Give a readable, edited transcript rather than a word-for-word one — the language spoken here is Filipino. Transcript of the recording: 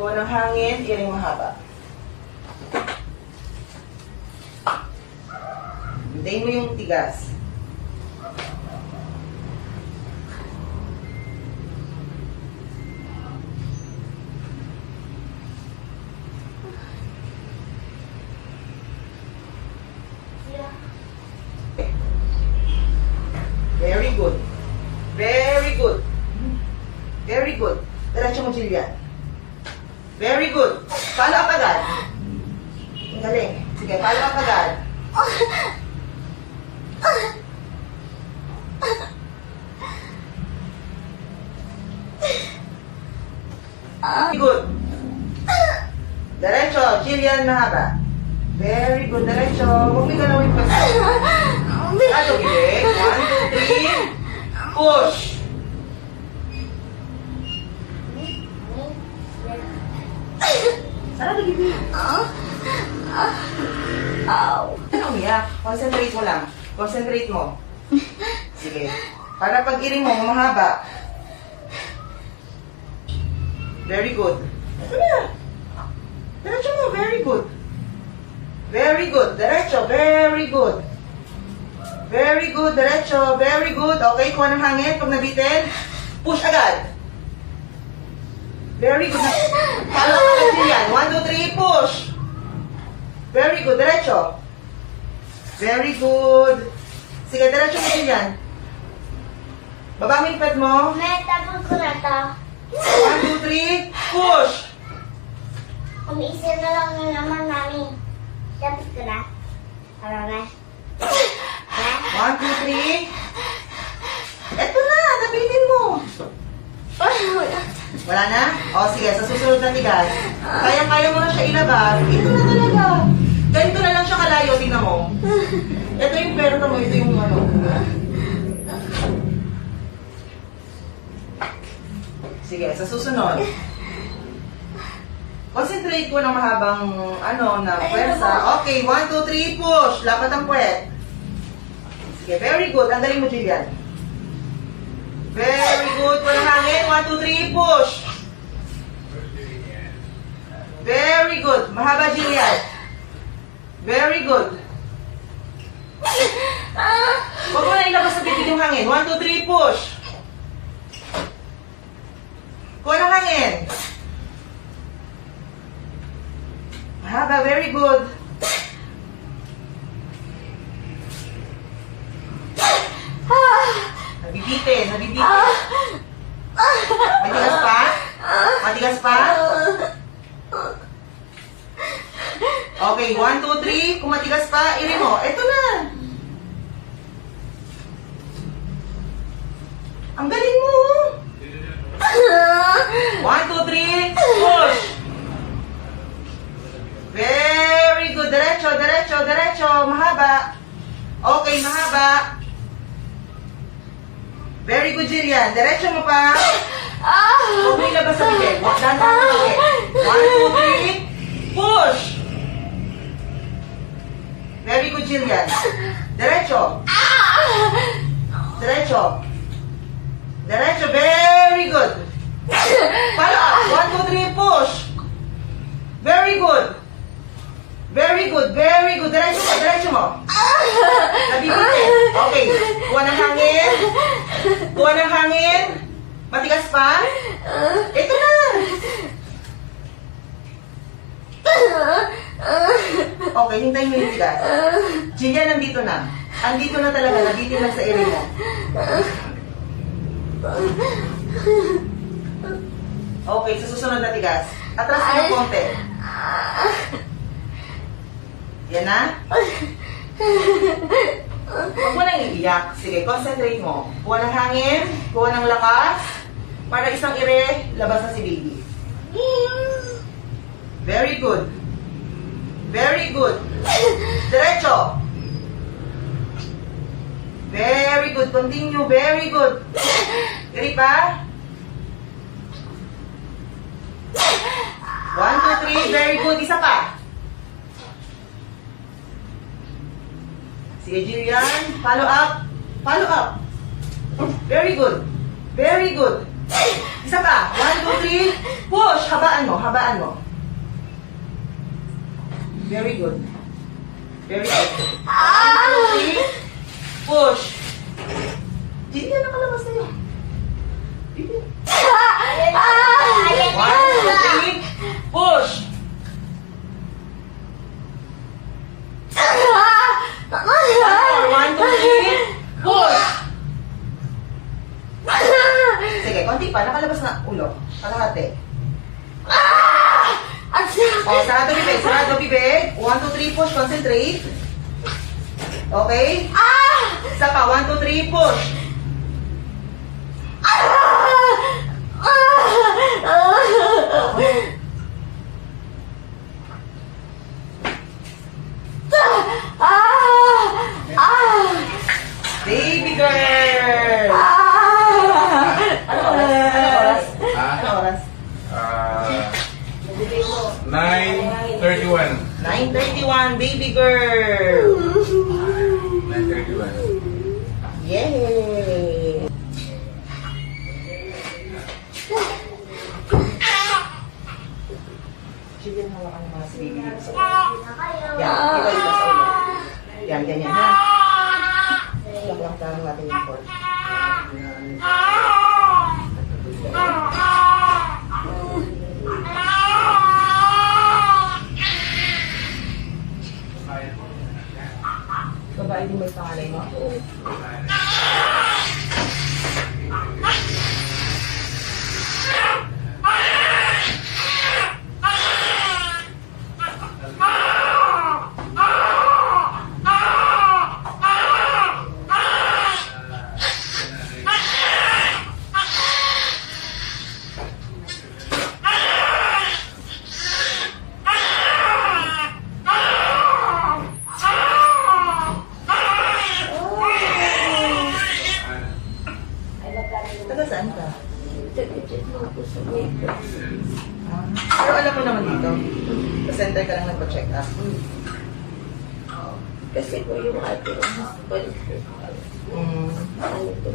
Kuha ng hangin, iring mahaba. Hintayin mo yung tigas. Very good. Very good. Very good. Diretso mo, Jillian. Very good. Follow up agad. Ang galing. Sige, follow up agad. Very good. Diretso. Jillian, mahaba. Very good. Diretso. Huwag may galawin pa. Ano, bilig? 1, 2, 3. Push. Sana lagi, bilig. Ano umiyak? Concentrate mo lang. Concentrate mo. Sige. Para pag iring mo, mahaba. Very good. Ito na. Diretso mo. Very good. Very good. Diretso. Very good. Very good. Diretso. Very good. Okay, kuha ng hangin. Pag nabitin, push agad. Very good. Follow up agad yan. 1, 2, 3, push. Very good. Diretso. Very good. Sige, diretso mo din yan. Baba mo yung pet mo. May tapos ko na to. 1, 2, 3, push. Umiisa na lang na naman namin. Tapos ko na. Tama na. 1, 2, 3. Eto na, nabitin mo. Wala na? O sige, sa susunod na tigas. Kaya-kaya mo na siya ilabas. Ito na talaga. Ganito na lang siya kalayo, tingnan mo. Ito yung perto mo, ito yung ano. Sige, sa susunod. Concentrate ko ng mahabang ano na pwersa. Okay, 1, 2, 3, push. Lapat ang puwet. Sige, very good. Ang galing mo, Jillian. Very good. Walang hangin. 1, 2, 3, push. Very good. Mahaba, Jillian. Very good. Huwag mo na ilabas sa bibig yung hangin. 1, 2, 3, push. Kuha ng hangin. Mahaba. Very good. Nabibitin. Nabibitin. Matigas pa? Matigas pa? Okay, 1, 2, 3. Kung matigas pa, iri mo. Ito na. Ang galing mo. 1, 2, 3. Push. Very good. Diretso, diretso, diretso. Mahaba. Okay, mahaba. Very good, Jillian. Diretso mo pa. Huwag mo ilabas sa bibig. Dahan-dahan sa bibig. 1, 2, 3. Push. Very good, Jillian. Diretso. Diretso. Diretso. Very good. Follow up. 1, 2, 3. Push. Very good. Very good. Very good. Diretso mo. Diretso mo. Nabibitin. Okay. Kuha ng hangin. Kuha ng hangin. Matigas pa? Ito na. Okay, hintayin mo yung tigas. Jillian, nandito na. Andito na talaga. Nabitin lang sa ere mo. Okay, sa susunod na tigas. Atras mo ng konti. Yan na? Huwag mo nang iiyak. Sige, concentrate mo. Kuha ng hangin, kuha ng lakas, para isang ire, labas na si baby. Very good. Very good. Diretso. Very good. Continue. Very good. Iri pa. 1, 2, 3. Very good. Isa pa. Sige, Jillian. Follow up. Follow up. Very good. Very good. Isa pa. 1, 2, 3. Push. Habaan mo. Habaan mo. Very good. Very good. 1, 2, 3. Push. Hindi na nakalabas na yun. Hindi. 1, 2, 3. Push. One, two, three. Push. Sige, konti pa. Nakalabas na ulo. Kalahati. O, sarado bibig. Sarado bibig. 1, 2, 3. Push. Concentrate. Okay? Isa pa. 1, 2, 3. Push. Baby girl! Ano oras? Ano oras? 9:31. 9:31, baby girl! 9:31. Yay! Sige, hawakan mo si baby girl. Yan, iba dito sa ulo. Yan, ganyan ha. Laklang natin yung cord. Babae din may pangalay mo? Taga saan ka? Pero alam mo naman dito. Sa center ka lang nagpa-check up. Kasi po yung ate ng husband ko, ano to,